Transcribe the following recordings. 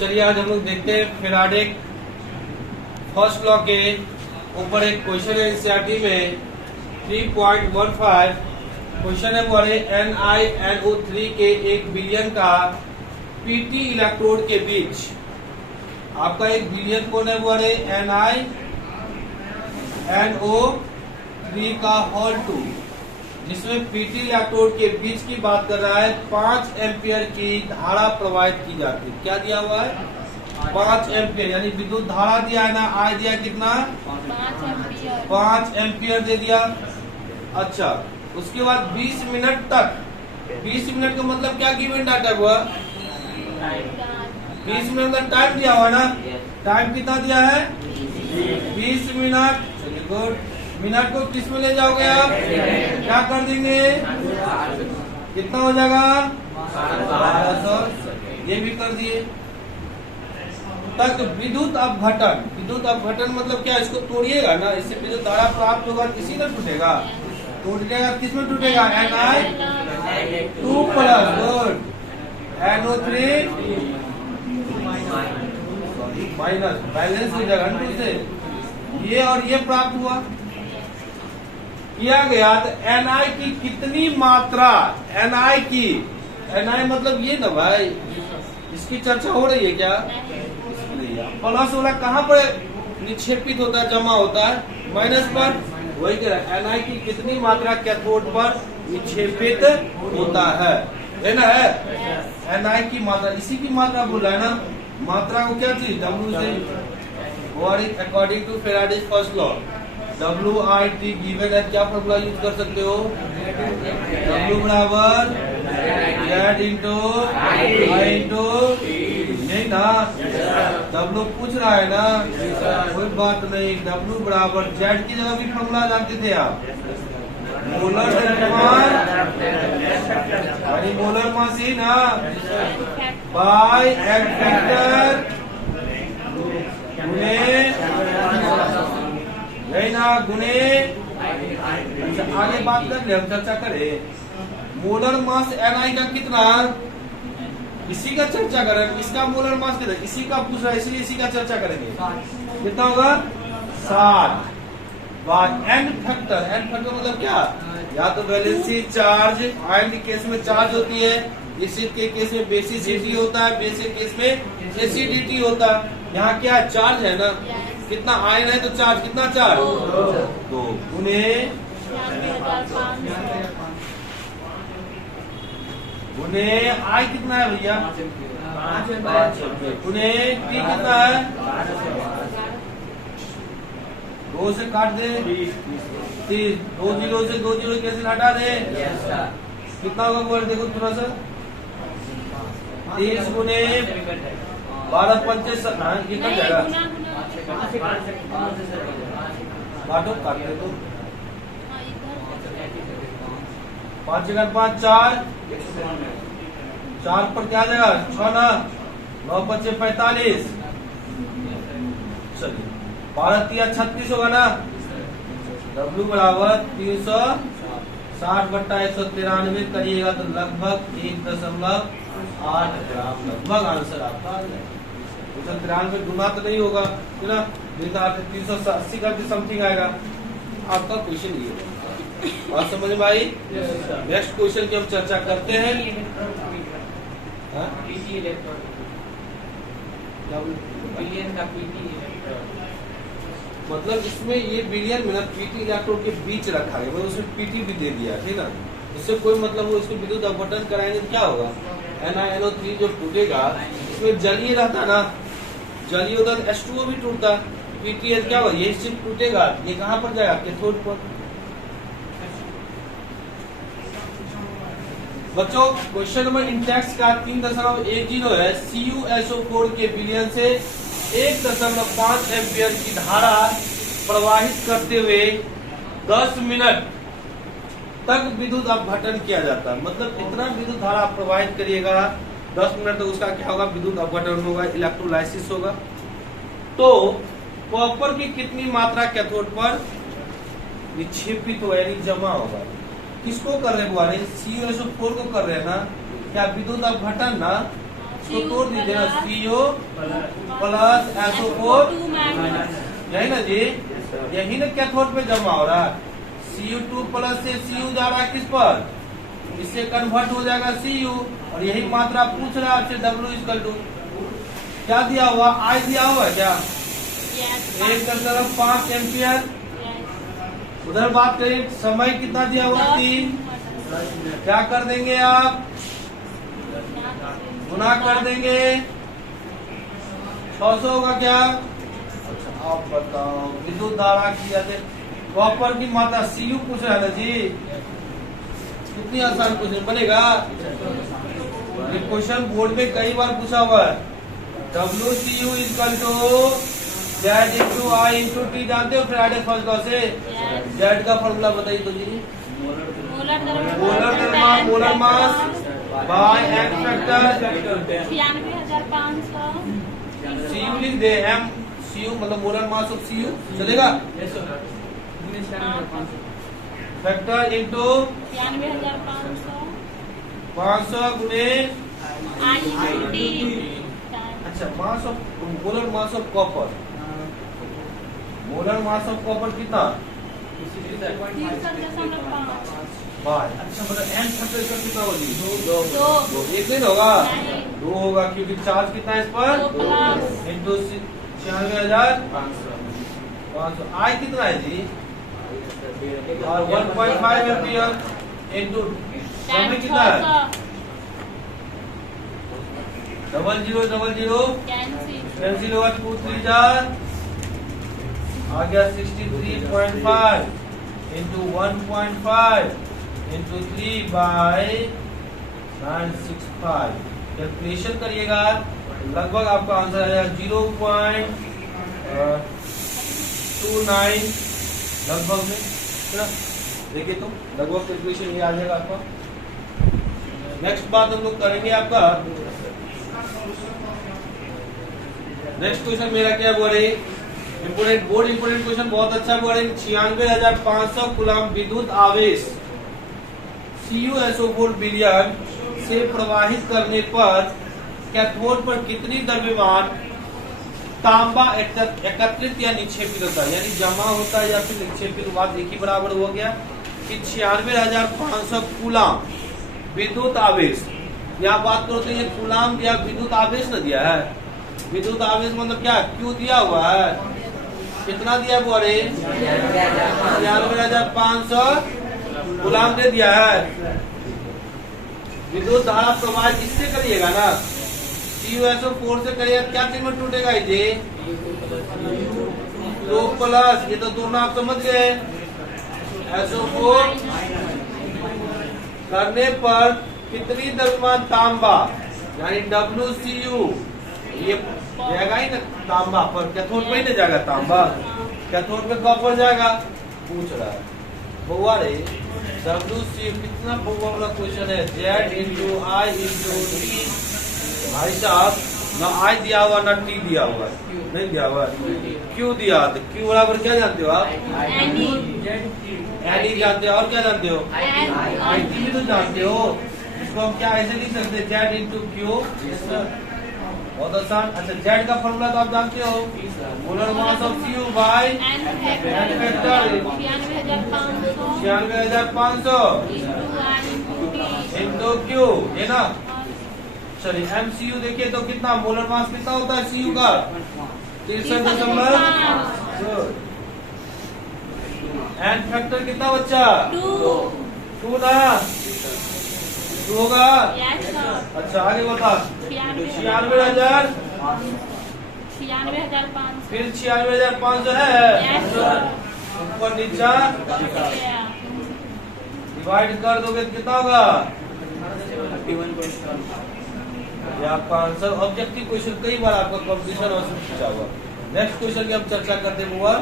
चलिए आज हम लोग देखते हैं फैराडे फर्स्ट लॉ के ऊपर एक क्वेश्चन है एनसीईआरटी में 3.15 क्वेश्चन है वो NiNO3 के 1 बिलियन का पीटी इलेक्ट्रोड के बीच आपका 1 बिलियन कौन है वो NiNO3 का होल 2 जिसमें पीटी इलेक्ट्रोड के बीच की बात कर रहा है 5 एम्पियर की धारा प्रवाहित की जाती है। क्या दिया हुआ है 5 एम्पियर यानी विद्युत धारा दिया है ना। आई दिया कितना 5 एम्पियर दे दिया। अच्छा उसके बाद 20 मिनट तक 20 मिनट का मतलब क्या गिवन डाटा हुआ 20 मिनट का टाइम दिया हुआ ना। टाइम कितना दिया है 20 मिनट। चलिए गुड। मिनट को किस में ले जाओगे आप क्या कर देंगे कितना हो जाएगा 1200 ये भी कर दिए। तक विद्युत अपघटन मतलब क्या इसको तोड़िएगा ना इससे विद्युत धारा प्राप्त होगा किसी में टूटेगा टूटेगा किस में टूटेगा Ni2 plus good NO3 minus balance हो जाएगा 2 से ये और ये प्राप्त हुआ किया गया। तो Ni की कितनी मात्रा Ni मतलब ये ना भाई इसकी चर्चा हो रही है क्या प्लस वाला कहाँ पर निक्षेपित होता है जमा होता है माइनस पर वही कह रहा है Ni की कितनी मात्रा कैथोड पर निक्षेपित होता है ना है Ni की मात्रा इसी की मात्रा बोल रहा है ना। मात्रा को क्या चीज W से according to Faraday's first law WIT given है क्या फॉर्मूला यूज कर सकते हो W बराबर Z इंटू I इंटू नहीं ना W पूछ रहा है ना कोई बात नहीं W बराबर Z की जगह भी फॉर्मूला जानते थे आप मोलर यानी मोलर मास ही ना बाय एन फैक्टर यही ना गुने। आगे बात कर ले हम चर्चा करें मोलर मास Ni का कितना इसी का चर्चा करें इसका मोलर मास कितना इसी का पूछ रहा है इसलिए इसी का चर्चा करेंगे कितना होगा 7 बात n फैक्टर मतलब क्या या तो वैलेंसी चार्ज आयन के केस में चार्ज होती है एसिड के केस में बेसिसिटी होता है बेसिक केस में एसिडिटी होता है। यहाँ क्या चार्ज है ना कितना आयन है तो चार्ज कितना चार्ज 2 गुने आई कितना है भैया गुने पी कितना है 2 से काट दे 30 2 जीरो से 2 जीरो कैसे हटा दे कितना होगा बोल देखो थोड़ा सा 30 गुने 12 पंचे ये कट जाएगा काटो काट दे तो 5 जगह 5 4 पर क्या जाएगा 6 ना 9 5 45 चलिए 12 3 36 होगा ना W बराबर 360 बट्टा 193 करिएगा तो लगभग 1.8 ग्राम लगभग आंसर आपका 193 गुना तो नहीं होगा है ना 380 का भी समथिंग आएगा आपका क्वेश्चन ये और समझ में आई। नेक्स्ट क्वेश्चन की हम चर्चा करते हैं मतलब इसमें ये बिलियन में ना पीटी इलेक्ट्रोड के बीच रखा है मतलब उसमें पीटी भी दे दिया ठीक ना इससे कोई मतलब वो इसको विद्युत अपघटन कराएंगे तो क्या होगा NiNO3 जो टूटेगा इसमें जलीय रहता ना जलीय होता तो H2O भी टूटता पीटी क्या होगा ये सिर्फ टूटेगा ये कहाँ पर जाएगा कैथोड पर। बच्चों क्वेश्चन नंबर इंटेक्स का 3.10 है CuSO4 के बिलियन से 1.5 एम्पियर की धारा प्रवाहित करते हुए 10 मिनट तक विद्युत अपघटन किया जाता है। मतलब इतना विद्युत धारा प्रवाहित करिएगा 10 मिनट तक उसका क्या होगा विद्युत अपघटन होगा इलेक्ट्रोलाइसिस होगा। तो कॉपर की कितनी मात्रा कैथोड पर निक्षेपित होगा यानी जमा होगा किसको कर रहे हैं CuSO4 को कर रहे हैं ना क्या विद्युत अपघटन ना इसको तोड़ दीजिए ना, CO प्लस SO4 यही ना जी, यही ना कैथोड पे जमा हो रहा है। Cu2 प्लस से Cu जा रहा है किस पर, इससे कन्वर्ट हो जाएगा Cu, और यही मात्रा पूछ रहा है आपसे W इक्वल टू क्या दिया हुआ, I दिया हुआ है क्या, एक तरफ 5 एम्पियर। उधर बात करें समय कितना दिया हुआ 3, क्या कर देंगे आप, गुना कर देंगे, 600 होगा क्या। अच्छा आप बताओ विद्युत धारा की कॉपर की मात्रा Cu पूछ रहा है ना जी, कितनी आसान क्वेश्चन बनेगा। ये क्वेश्चन बोर्ड में कई बार पूछा हुआ है। WCU equal to Z into I into T जानते हो फ्राइडे फर्स्ट लॉ से, Z का फॉर्मूला बताइए तो जी, मोलर द्रव्यमान molar mass by n factor 96,500। Cu लिख दे, M Cu मतलब मोलर मास ऑफ Cu चलेगा, फैक्टर इंटू 500 गुने अच्छा mass of molar mass of copper, molar mass of copper कितना 5। अच्छा मतलब एन फैक्टर का कितना होगी 2, एक दिन होगा 2 होगा, क्योंकि चार्ज कितना है इस पर इंटू 96,500। आई कितना है जी, और 1.5 एम्पियर इंटू समय कितना है 0000 कैंसिल होगा, 2 3 4 आ गया 63.5 इंटू 1.5 इंटू 3 बाय 965। कैलकुलेशन करिएगा लगभग आपका आंसर आएगा 0.29 लगभग में, देखिए तो लगभग कैलकुलेशन ये आ जाएगा आपका। नेक्स्ट बात हम लोग करेंगे आपका, नेक्स्ट क्वेश्चन मेरा क्या बोल रही इम्पोर्टेंट बोर्ड इम्पोर्टेंट क्वेश्चन बहुत अच्छा बोल रही 96,500 कूलम विद्युत आवेश CuSO4 विलयन से प्रवाहित करने पर कैथोड पर कितनी द्रव्यमान तांबा एकत्रित या निक्षेपित होता है, यानी जमा होता है या फिर निक्षेपित, बात एक ही बराबर हो गया कि 96,500 कूलम विद्युत आवेश। यहाँ बात करो तो ये कूलम दिया विद्युत आवेश न दिया है, विद्युत आवेश मतलब क्या क्यों दिया हुआ है, कितना दिया हुआ रे 96,500 कूलम दे दिया है। विद्युत धारा प्रवाह किससे करिएगा ना, CuSO4 से करिएगा, क्या चीज में टूटेगा ये 2 प्लस, ये तो दोनों आप समझ गए, SO4 करने पर कितनी द्रव्यमान तांबा यानी WCU ये जाएगा ही ना तांबा पर, कैथोड पे ही नहीं जाएगा तांबा, कैथोड पे कॉपर जाएगा। पूछ रहा है बउआ रे WCU कितना बउआ वाला क्वेश्चन है, Z into I into T, भाई साहब ना I दिया हुआ ना T दिया हुआ, नहीं दिया हुआ, Q दिया, तो Q बराबर क्या जानते हो आप, एनी जानते हो, और क्या जानते हो IT भी तो जानते हो, इसको हम क्या ऐसे लिख सकते Z इंटू Q, बहुत आसान। अच्छा Z का फॉर्मूला तो आप जानते हो, molar mass of Cu by n factor 96,500 into Q है ना। चलिए MCU देखिए तो कितना मोलर मास कितना होता है Cu का 63.2, एन फैक्टर कितना बच्चा 2 ना 2 होगा। अच्छा आगे बता 96,000 फिर 96,500 है, ऊपर नीचा डिवाइड कर दोगे तो कितना होगा, ये आपका आंसर। ऑब्जेक्टिव क्वेश्चन कई बार आपका कॉम्पिटिशन और पूछा हुआ। नेक्स्ट क्वेश्चन की हम चर्चा करते हुआ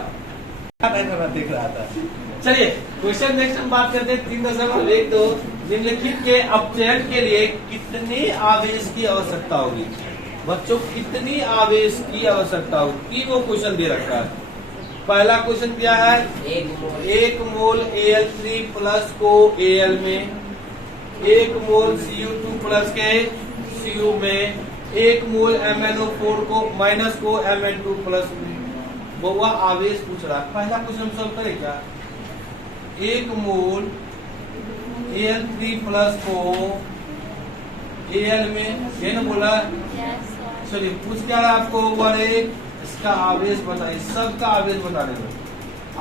देख रहा था। चलिए क्वेश्चन नेक्स्ट हम बात करते हैं 3.1 निम्नलिखित के अपचयन के लिए कितने आवेश की आवश्यकता होगी, बच्चों कितनी आवेश की आवश्यकता होगी वो क्वेश्चन दे रखा है। पहला क्वेश्चन क्या है, 1 मोल Al3 प्लस को Al में, 1 मोल Cu2 प्लस के Cu में 1 मोल MnO4 को माइनस को Mn2 प्लस में वो हुआ आवेश पूछ रहा है। पहला क्वेश्चन हम सॉल्व करें क्या? 1 मोल Al3 प्लस को Al में ये ना बोला। Yes sir. चलिए पूछ क्या रहा आपको? वन एक इसका आवेश बताइए, सबका आवेश बताने में।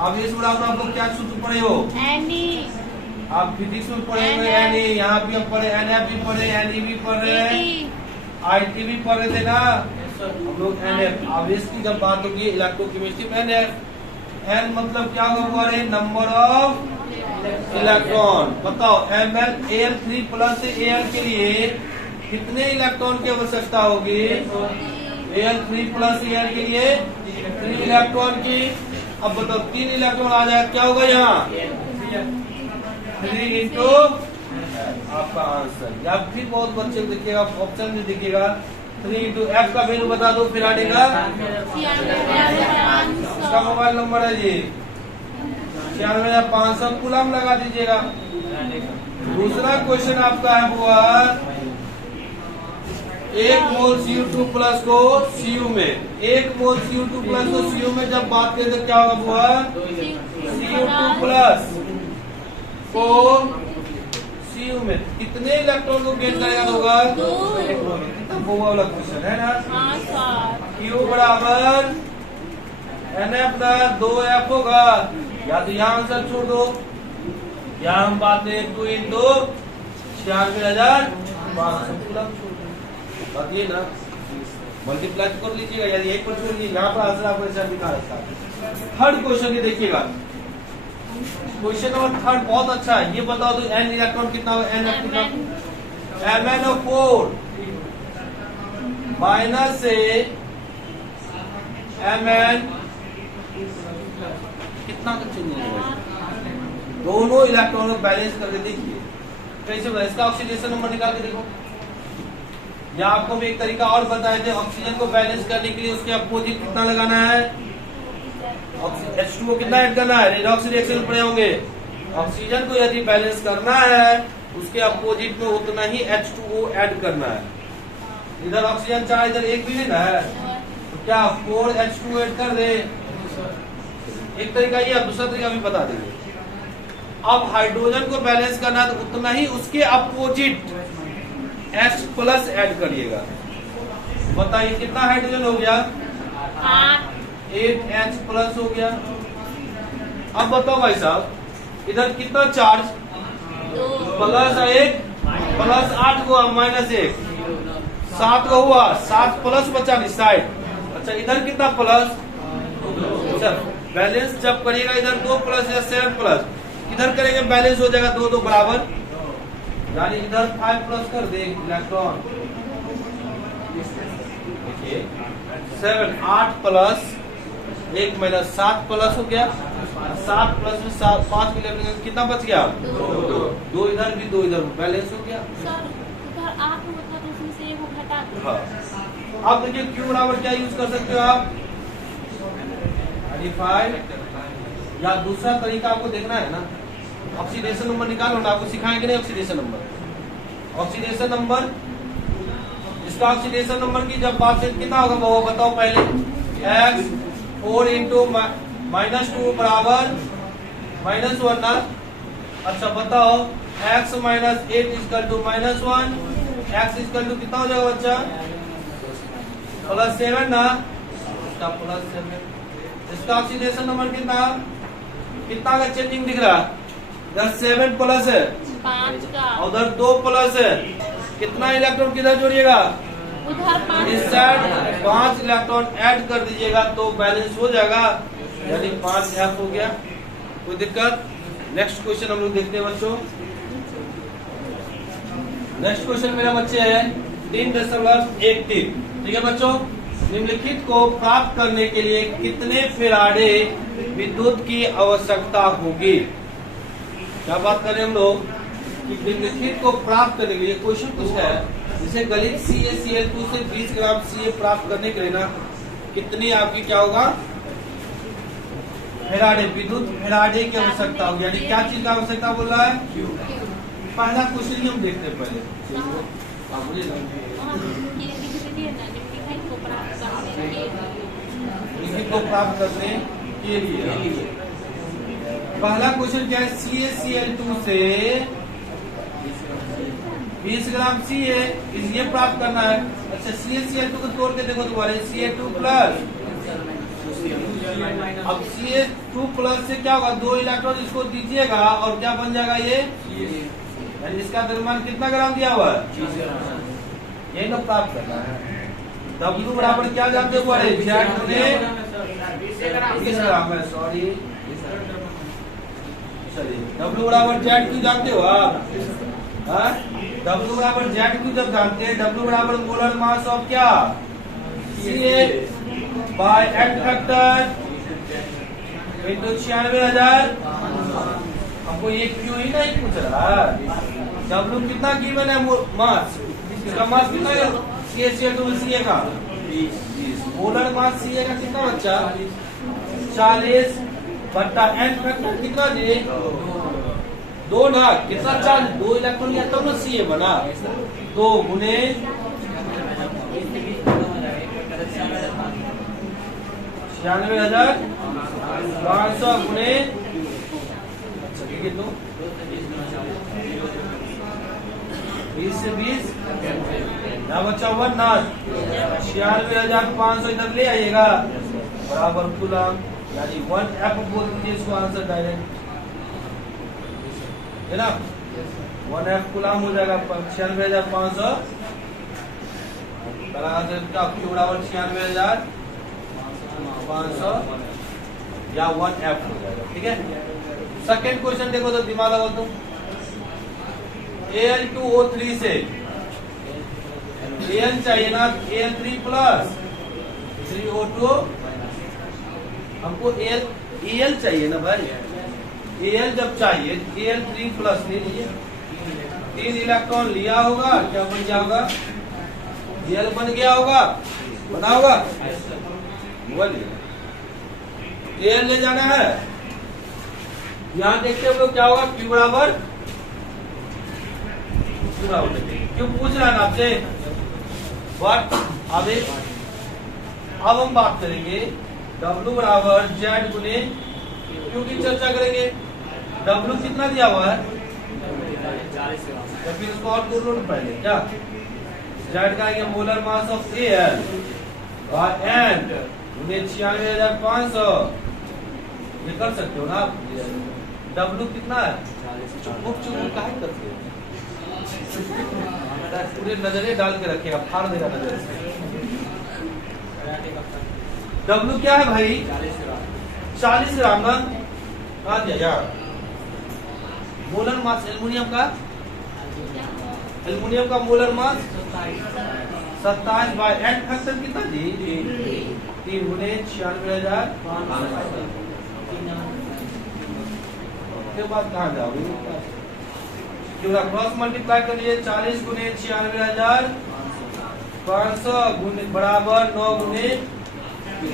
आवेश बराबर आप लोग क्या सूत्र पढ़े हो? एनी आप फिजिक्स में पढ़े हुए यानी यहाँ भी हम पढ़े, NF भी पढ़े, NE भी पढ़ रहे हैं, IT भी पढ़ रहे थे ना हम लोग। NF आवेश की जब बात होगी इलेक्ट्रोकेमिस्ट्री में NF, N मतलब क्या होगा? Number of electron. बताओ Al3 प्लस Al के लिए कितने इलेक्ट्रॉन की आवश्यकता होगी? Al3 प्लस Al के लिए 3 इलेक्ट्रॉन की। अब बताओ 3 इलेक्ट्रॉन आ जाए क्या होगा यहाँ? 3 इंटू आपका आंसर। या फिर बहुत बच्चे को देखिएगा ऑप्शन में देखिएगा 3 इंटू एफ का वैल्यू बता दो फिर आएगा। इसका मोबाइल नंबर है जी 96,500 कूलम लगा दीजिएगा। दूसरा क्वेश्चन आपका है वो 1 मोल Cu2 प्लस को Cu में, 1 मोल Cu2 प्लस को Cu में जब बात करें तो क्या होगा? वो Cu2 प्लस को Cu में कितने इलेक्ट्रॉन को गेन करेगा? होगा कितना वो वाला क्वेश्चन है ना। हाँ सर। Q बराबर NF का 2F होगा। या तो यहाँ आंसर छोड़ दो या हम बात करें 2 इंटू 96,500 कूलम छोड़ दो। बात ये ना मल्टीप्लाई कर लीजिएगा, यदि एक पर छोड़िए यहाँ पर आंसर आपको ऐसा दिखा रहा है। थर्ड क्वेश्चन ये देखिएगा, क्वेश्चन नंबर थर्ड बहुत अच्छा है। ये बताओ तो N इलेक्ट्रॉन कितना होगा? NF कितना? MnO4 माइनस से Mn कितना का चेंज होगा? दोनों इलेक्ट्रॉन को बैलेंस करके देखिए कैसे होगा। इसका ऑक्सीडेशन नंबर निकाल के देखो। या आपको भी एक तरीका और बताए थे, ऑक्सीजन को बैलेंस करने के लिए उसके अपोजिट कितना लगाना है? H2O कितना ऐड करना है? रेडॉक्स रिएक्शन पढ़े होंगे। ऑक्सीजन को यदि बैलेंस करना है उसके अपोजिट में उतना ही H2O ऐड करना है। इधर ऑक्सीजन 4 इधर 1 भी लेना है तो क्या 4H2O ऐड कर दे? एक तरीका ये, दूसरा तरीका भी बता देंगे। अब हाइड्रोजन को बैलेंस करना है तो उतना ही उसके अपोजिट H प्लस ऐड करिएगा। बताइए कितना हाइड्रोजन हो गया? 8H प्लस हो गया। अब बताओ भाई साहब इधर कितना चार्ज? प्लस 1 प्लस 8 हुआ माइनस 1 7 को हुआ 7 प्लस बचा इस साइड। अच्छा इधर कितना प्लस? अच्छा बैलेंस जब करिएगा इधर 2 प्लस या 7 प्लस, इधर करेंगे बैलेंस हो जाएगा 2 2 बराबर, यानी इधर 5 प्लस कर दे इलेक्ट्रॉन। देखिए 7 8 प्लस 1 माइनस 7 प्लस हो गया। 7 प्लस में 5 मिलेगा कितना बच गया? 2 इधर भी 2 इधर बैलेंस हो गया। सर उधर 8 होता तो उसमें से वो घटा दो। हाँ अब देखिए Q बराबर क्या यूज कर सकते हो आप? 5 या दूसरा तरीका आपको देखना है ना, ऑक्सीडेशन नंबर निकालो ना। आपको सिखाएंगे नहीं ऑक्सीडेशन नंबर। ऑक्सीडेशन नंबर इसका ऑक्सीडेशन नंबर की जब बात कितना होगा वो बताओ पहले। X 4 इंटू -2 बराबर -1 ना। अच्छा बताओ x minus 8 equal to -1, x equal to कितना हो जाएगा बच्चा? +7 ना। इसका +7 इसका ऑक्सीडेशन नंबर कितना का चेंजिंग दिख रहा? इधर 7 प्लस है 5 का, उधर 2 प्लस है। कितना इलेक्ट्रॉन किधर जोड़िएगा? उधर 5 इस साइड 5 इलेक्ट्रॉन ऐड कर दीजिएगा तो बैलेंस हो जाएगा, यानी 5F हो गया। कोई दिक्कत? नेक्स्ट क्वेश्चन हम लोग देखते हैं बच्चों। नेक्स्ट क्वेश्चन मेरा बच्चे है 3.13। ठीक है बच्चों, निम्नलिखित को प्राप्त करने के लिए कितने फैराडे विद्युत की आवश्यकता होगी? क्या बात कर रहे हैं हम लोग कि निम्नलिखित को प्राप्त करने के लिए क्वेश्चन पूछा है जैसे गलित CaCl2 से 20 ग्राम Ca प्राप्त करने के लिए ना कितनी आपकी क्या होगा? फैराडे विद्युत फैराडे की आवश्यकता होगी। यानी क्या चीज का आवश्यकता बोल रहा है? पहला क्वेश्चन ही हम देखते हैं पहले। प्राप्त करने के लिए। इसी को प्राप्त करने के लिए पहला क्वेश्चन क्या है, CaCl2 से 20 ग्राम Ca ये प्राप्त करना है। अच्छा CaCl2 को तोड़ के देखो दोबारा, Ca2 प्लस, अब Ca2 प्लस से क्या होगा, 2 इलेक्ट्रॉन इसको दीजिएगा और क्या बन जाएगा ये, यानी इसका द्रव्यमान कितना ग्राम दिया हुआ है, यही ना प्राप्त करना है। W बराबर क्या जानते हो, Z गुने 20 ग्राम है, सॉरी चलिए W बराबर Z क्यों जानते हो आप, W बराबर Z क्यों जब जानते हैं, W बराबर मोलर मास ऑफ क्या, Ca by eight factor into 96,000। हमको ये क्यों ही नहीं पूछ रहा, W कितना गिवन है मास, इसका मास कितना है CaCl2 का 20, मोलर मास Ca का कितना बच्चा 40 बट्टा एन फैक्टर कितना जी 2 लाख, कितना 40, 2 इलेक्ट्रॉन लिया तब ना Ca बना, 2 गुने 96,500 गुने, तो 20 से 20 ना बच्चा 1 ना 96,500 इधर ले आइएगा बराबर कूलम, यानी 1F बोल दीजिए इसको आंसर डायरेक्ट है ना, 1F कूलम हो जाएगा 96,500 क्यू बराबर 96,500 या 1F हो जाएगा, ठीक है। सेकेंड क्वेश्चन देखो तो दिमाग लगाओ तुम, Al2O3 से Al चाहिए ना, Al3 प्लस 3O2, हमको Al चाहिए ना भाई, Al जब चाहिए Al3 प्लस ले लीजिए, 3 इलेक्ट्रॉन लिया होगा, क्या बन गया होगा, Al बन गया होगा, बना होगा, Al ले जाना है, यहाँ देखते हम लोग क्या होगा, Q बराबर, क्यों पूछ रहा है आपसे, बट अब हम बात करेंगे W बराबर Z गुने Q की चर्चा करेंगे। W कितना दिया हुआ है, तो फिर उसको और तोड़ लो पहले, क्या Z का ये मोलर मास ऑफ Al और N गुने 96,500, ये कर सकते हो ना आप। W कितना है, चुप काहे करते हो, पूरे नजरे डाल के रखेगा, फाड़ देगा नजर से। W क्या है भाई 40 ग्राम ना, कहा दिया यार, मोलर मास एल्युमिनियम का molar mass 27 by eight factor कितना जी 3 गुने 96,500 के बाद कहाँ जाओगे, क्रॉस मल्टीप्लाई कर लीजिए, 40 गुने 96,500 गुने बराबर 9 गुने Q।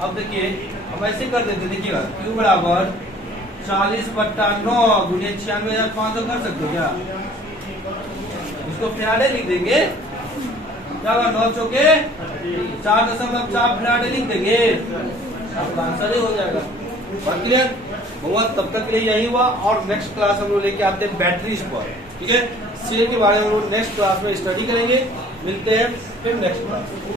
अब देखिए हम ऐसे कर देते, देखिएगा Q बराबर 40 बट्टा 9 गुने 96,500 कर सकते हो क्या, इसको फैराडे लिख देंगे, क्या होगा 9 चौके 4.4 फैराडे लिख देंगे, आपका आंसर ही हो जाएगा। बात क्लियर हुआ, तब तक के लिए यही हुआ, और नेक्स्ट क्लास हम लोग लेके आते हैं बैटरीज पर, ठीक है। सेल के बारे में हम लोग नेक्स्ट क्लास में स्टडी करेंगे, मिलते हैं फिर नेक्स्ट क्लास।